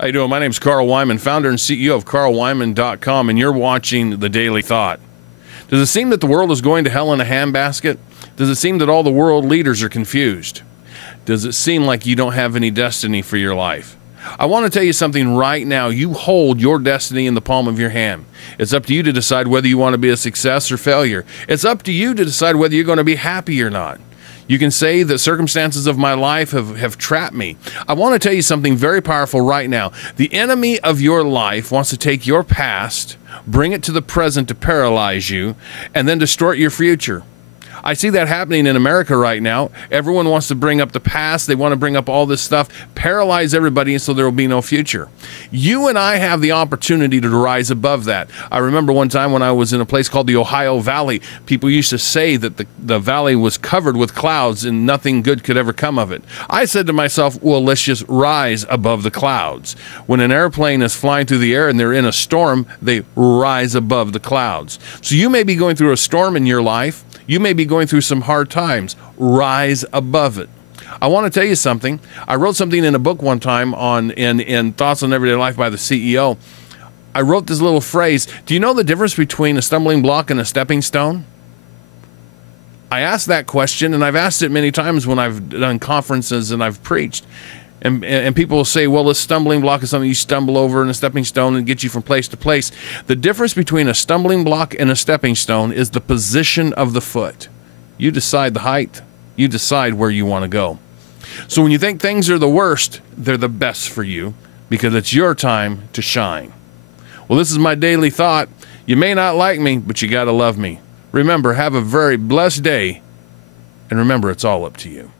How you doing? My name's Carl Wiman, founder and CEO of carlwiman.com, and you're watching The Daily Thought. Does it seem that the world is going to hell in a handbasket? Does it seem that all the world leaders are confused? Does it seem like you don't have any destiny for your life? I want to tell you something right now. You hold your destiny in the palm of your hand. It's up to you to decide whether you want to be a success or failure. It's up to you to decide whether you're going to be happy or not. You can say the circumstances of my life have trapped me. I want to tell you something very powerful right now. The enemy of your life wants to take your past, bring it to the present to paralyze you, and then distort your future. I see that happening in America right now. Everyone wants to bring up the past. They want to bring up all this stuff, paralyze everybody, so there will be no future. You and I have the opportunity to rise above that. I remember one time when I was in a place called the Ohio Valley, people used to say that the valley was covered with clouds and nothing good could ever come of it. I said to myself, well, let's just rise above the clouds. When an airplane is flying through the air and they're in a storm, they rise above the clouds. So you may be going through a storm in your life. You may be going through some hard times. Rise above it. I want to tell you something. I wrote something in a book one time in Thoughts on Everyday Life by the CEO. I wrote this little phrase. Do you know the difference between a stumbling block and a stepping stone? I asked that question, and I've asked it many times when I've done conferences and I've preached. And people will say, well, a stumbling block is something you stumble over, and a stepping stone and get you from place to place. The difference between a stumbling block and a stepping stone is the position of the foot. You decide the height. You decide where you want to go. So when you think things are the worst, they're the best for you because it's your time to shine. Well, this is my daily thought. You may not like me, but you got to love me. Remember, have a very blessed day. And remember, it's all up to you.